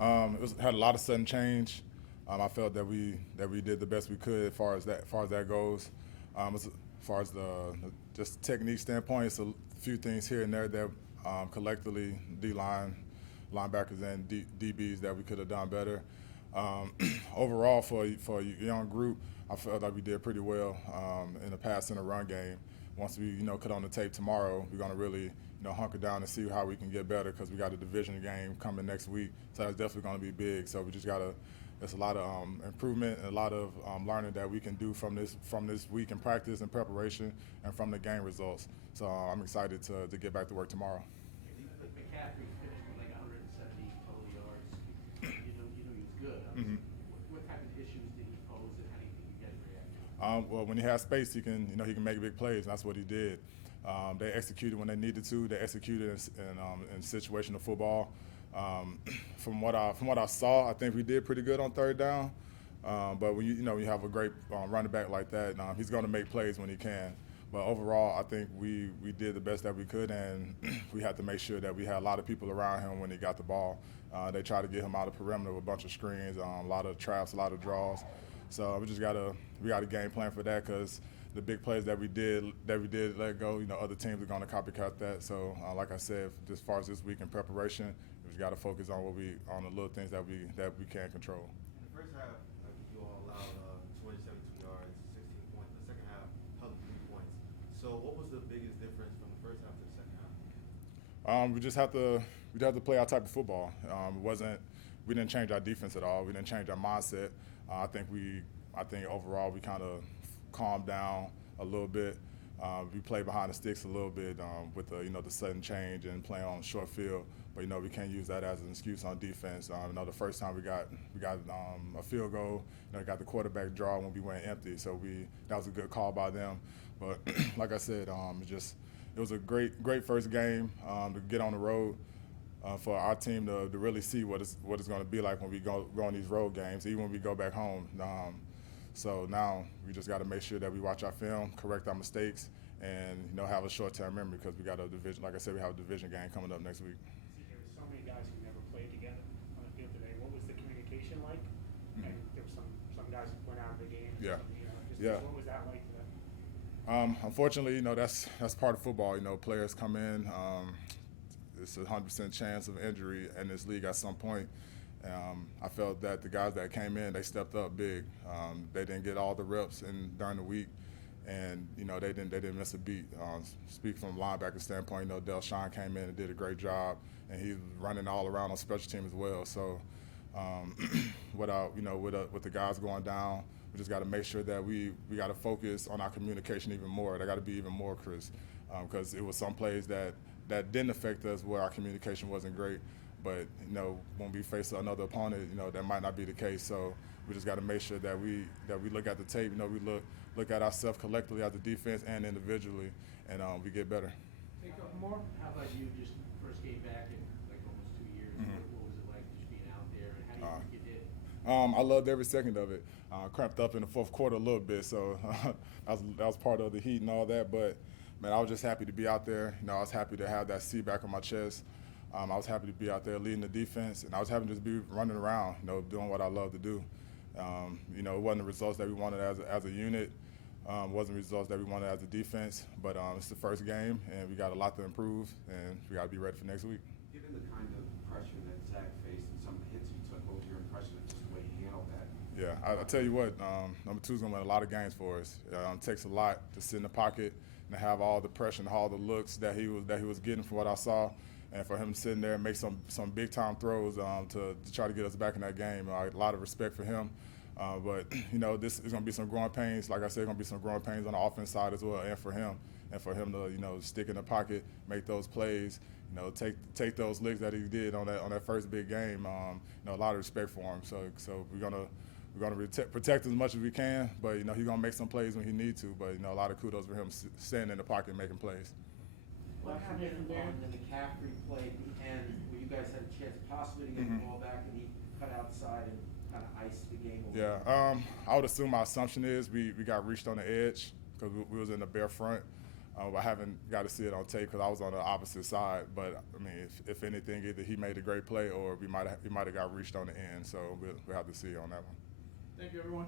Had a lot of sudden change. I felt that we did the best we could as far as that goes. As far as the just technique standpoint, it's a few things here and there that collectively D-line, linebackers, and DBs that we could have done better. Um, Overall, for a young group, I felt like we did pretty well in the pass and the run game. Once we cut on the tape tomorrow, we're going to really hunker down and see how we can get better because we got a division game coming next week. So that's definitely going to be big. So we just got to. There's a lot of improvement and a lot of learning that we can do from this week in practice and preparation and from the game results. So I'm excited to get back to work tomorrow. McCaffrey finished with like 170 total yards. You know he was good. Mm-hmm. What type of issues did he pose, and how do you think you guys react? Well, when he has space, he can make big plays, and that's what he did. They executed when they needed to. They executed in situational football. From what I saw, I think we did pretty good on third down. But when you have a great running back like that, he's going to make plays when he can. But overall, I think we did the best that we could, and we had to make sure that we had a lot of people around him when he got the ball. They tried to get him out of perimeter with a bunch of screens, a lot of traps, a lot of draws. So we got a game plan for that because the big plays that we did let go, other teams are going to copycat that. So like I said, as far as this week in preparation, we just got to focus on on the little things that we can control. In the first half, you all allowed 272 yards, 16 points. The second half held 3 points. So what was the biggest difference from the first half to the second half? We just have to play our type of football. We didn't change our defense at all. We didn't change our mindset. I think overall we kind of calmed down a little bit. We played behind the sticks a little bit with the sudden change and playing on short field. But we can't use that as an excuse on defense. The first time we got a field goal, got the quarterback draw when we went empty. So that was a good call by them. But like I said, it was a great first game to get on the road. For our team to really see what it's going to be like when we go on these road games, even when we go back home. So now we just got to make sure that we watch our film, correct our mistakes, and have a short-term memory because we got a division. Like I said, we have a division game coming up next week. See, there were so many guys who never played together on the field today. What was the communication like? Mm-hmm. And there were some guys who went out of the game. Yeah. Just what was that like today? Unfortunately, that's part of football. Players come in. It's a 100% chance of injury in this league at some point. I felt that the guys that came in, they stepped up big. They didn't get all the reps during the week, and they didn't miss a beat. Speaking from a linebacker standpoint, Delshawn came in and did a great job, and he's running all around on special team as well. So, with the guys going down, we just got to make sure that we got to focus on our communication even more. They got to be even more crisp because it was some plays that didn't affect us where our communication wasn't great. But when we face another opponent, that might not be the case. So we just got to make sure that we look at the tape. We look at ourselves collectively as a defense and individually, and we get better. Hey, Mark, how about you? Just first game back in like almost 2 years. Mm-hmm. What was it like just being out there, and how do you think you did? I loved every second of it. Cramped up in the fourth quarter a little bit, so that was part of the heat and all that. But man, I was just happy to be out there. I was happy to have that C back on my chest. I was happy to be out there leading the defense, and I was happy to just be running around, doing what I love to do. It wasn't the results that we wanted as a unit. Wasn't results that we wanted as a defense, but it's the first game, and we got a lot to improve, and we got to be ready for next week. Given the kind of pressure that Zach faced and some of the hits he took, what was your impression of just the way he handled that? Yeah, I tell you what, number 2 is going to win a lot of games for us. It takes a lot to sit in the pocket and have all the pressure and all the looks that he was getting from what I saw. And for him sitting there and make some big time throws to try to get us back in that game, a lot of respect for him. But this is going to be some growing pains. Like I said, going to be some growing pains on the offense side as well, and for him to stick in the pocket, make those plays, take those licks that he did on that first big game. A lot of respect for him. So we're gonna protect as much as we can, but he's gonna make some plays when he needs to. But a lot of kudos for him standing in the pocket and making plays. What happened on the McCaffrey play at the end where you guys had a chance possibly to get the ball back and he cut outside and kind of iced the game over? Yeah, I would assume my assumption is we got reached on the edge because we was in the bare front. I haven't got to see it on tape because I was on the opposite side. But I mean, if anything, either he made a great play or we might have got reached on the end. So we'll have to see on that one. Thank you, everyone.